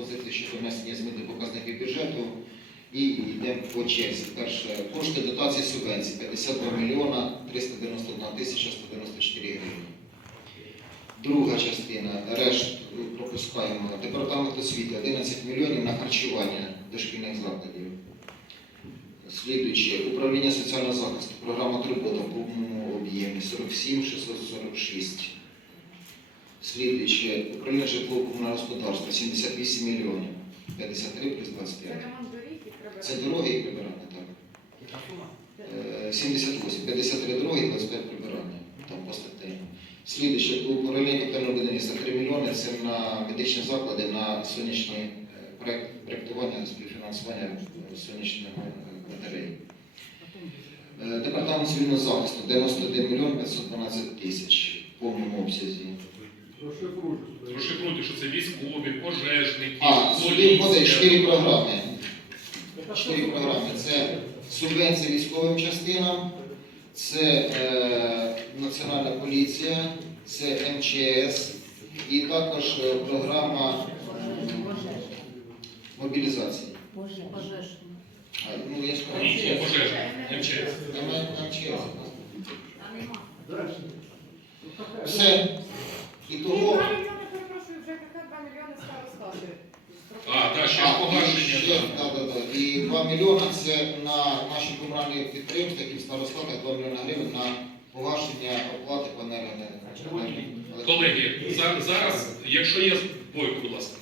пропозиції щодо внесення змін до показників бюджету. І йдемо по черзі. Перше, кошти дотації субвенцій 52 мільйона 391 тисяча 194 гривні. Друга частина, решт пропускаємо. Департамент освіти 11 мільйонів на харчування дошкільних закладів. Слідуюче, управління соціального захисту, програма Турбота в повному об'ємі 47 646. Слідуюче, управління житлово-комунального господарства 78 мільйонів, 53 плюс 25. ремонт доріг і прибирання. Це дороги і прибирання, так. Е, 78, 53 дороги, 25 прибирання, там по статейно. Слідуюче, управління капітального будівництва 3 мільйони, це на медичні заклади, на сонячні е, проект, співфінансування е, сонячних е, батарей. Е, Департамент цивільного захисту 91 мільйон 512 тисяч в повному обсязі. Розшифруйте, що це військові, пожежники, А, сюди входить 4 програми. Чотири програми. Це субвенції військовим частинам, це е, Національна поліція, це МЧС і також е, програма м, мобілізації. Пожежні. А, ну, я ж кажу, Ні, ні, пожежні, МЧС. МЧС. Все. І І того. 2 мільйони, перепрошую, вже ЖКХ 2 мільйони старостати. Погашення. ще, так. да, да, да. І 2 мільйони це на наші комунальні підтримки, які в старостатах 2 мільйони гривень на погашення оплати панелі. Колеги, за- зараз, якщо є бойко, будь ласка.